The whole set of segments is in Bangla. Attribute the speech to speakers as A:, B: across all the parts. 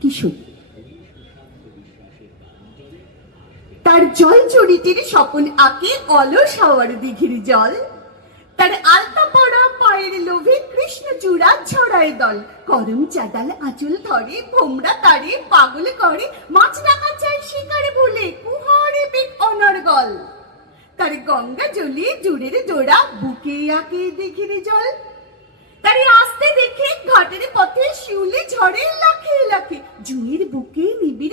A: কিশোরী তার জল চরিতের স্বপন আঁকে অলস হওয়ার দিঘির জল। তার আলতা পড়া পায়ের লোভে কৃষ্ণ চূড়া ছড়ায় দল। করম চাদাল আঁচল ধরে, ভোমরা তারে, পাগল করে। মাছ রাখা চাই শিকারে বলে কুহরে পেট অনর্গল তার গঙ্গা জলে জুড়ের জোড়া বুকে আঁকে দিঘির জল। তারে আসতে দেখে ঘাটের পথে শিউলে ঝড়ে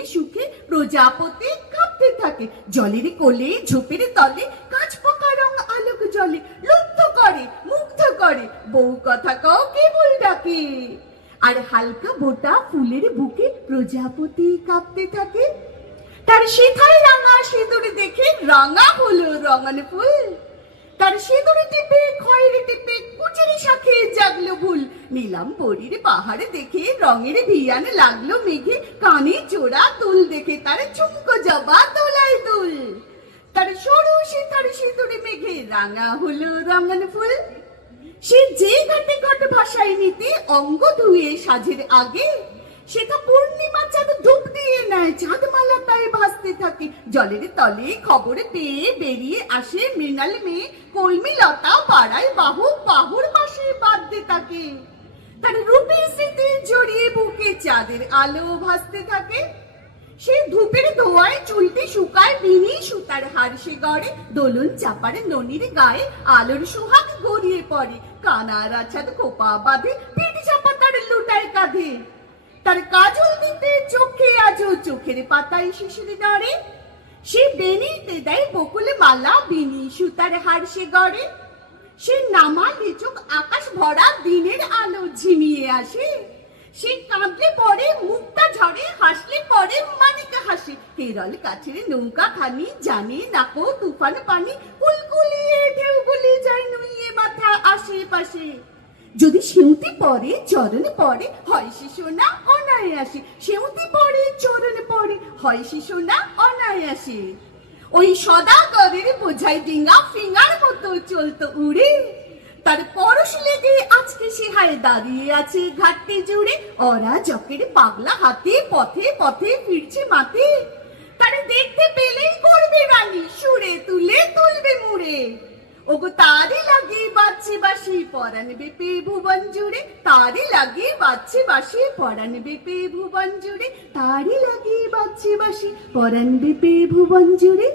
A: নিবিড় সুখে প্রজাপতি কাঁপতে থাকে। জলের কোলে, ঝোপের তলে কাঁচ পাকা রং আলোক জলে লুপ্ত করে, মুগ্ধ করে। বউ কথা কও, কেবল ডাকে। আর হালকা বোটা ফুলের বুকে প্রজাপতি কাঁপতে থাকে। তার সেথায় রাঙা সিঁদুর দেখে রাঙা হলো রঙান ফুল। তার সিঁদুরে টিপে খয়ের টিপে নিলাম পরীর পাহাড় দেখে, রঙের ভিয়ান লাগল মেঘে, কানে চোরা তুল দেখে তার চুমকো জবা তোলাই তুল। তার সরু সিতার সিঁদুরে মেঘে রাঙা হলো রঙান ফুল। সে যে ঘাটে ঘাট ভাষায় নিতে অঙ্গ ধুয়ে সাজের আগে সেটা পূর্ণিমা চাঁদ ধূপ দিয়ে নেয়, চাঁদমালা তাই ভাসতে থাকে। জলের তলে খবর পেয়ে বেরিয়ে আসে মৃণাল মেয়ে, কলমি লতা পাড়ায় বাহু, বাহুর পাশে বাঁধতে থাকে। তার রূপের স্মৃতি জড়িয়ে বুকে চাঁদের আলো ভাসতে থাকে। সে ধূপের ধোয়ায় চুলটি শুকায় বিনি সুতার হার সে গড়ে। দোলন চাপার ননির গায়ে আলোর সোহাগ গড়িয়ে পড়ে। কানার আছাদ কোপা বাঁধে, পিঠ চাপা তার লুটায় কাঁধে। তার কাজল দিতে চোখে আজও চোখের পাতায় শিশির নড়ে সে বেনিতে দেয় বকুল মালা বিনি সুতার হার সে গড়ে। সে নামা লিচুক আকাশ ভরা দিনের আলো ঝিমিয়ে আসে। সে কাঁদলে পরে মুখটা ঝরে, হাসলে পরে মানিকা হাসে। কেরল কাছের নৌকা খানি জানে নাকো তুফান পানি। কুলকুলিয়ে ঢেউ গুলি যায় নুইয়ে মাথা আশেপাশে। যদি সেউতি পরে চরণ পরে হয় শিশু না অনায়াসে। সেউতি পরে চরণ পরে হয় শিশু না অনায়াসে। ওই সদাগরের বোঝাই ডিঙা ফিঙার মতো চলতো উড়ে। তার পরশ লেগে আজকে সে হায় দাঁড়িয়ে আছে ঘাটটি জুড়ে। ওরা জকের পাগলা হাতে, পথে পথে ফিরছে মাতে তারে দেখতে পেলেই করবে রানী, সুরে তুলে তুলবে মুড়ে। ওগো তারই লাগে বাচ্চে বাসি পরাণ বেপে ভুবন জুড়ে। তারই লাগে বাচ্চে বাসি পরাণ বেপে ভুবন জুড়ে। তারই লাগে বাচ্চে বাসি পরাণ বেপে ভুবন জুড়ে।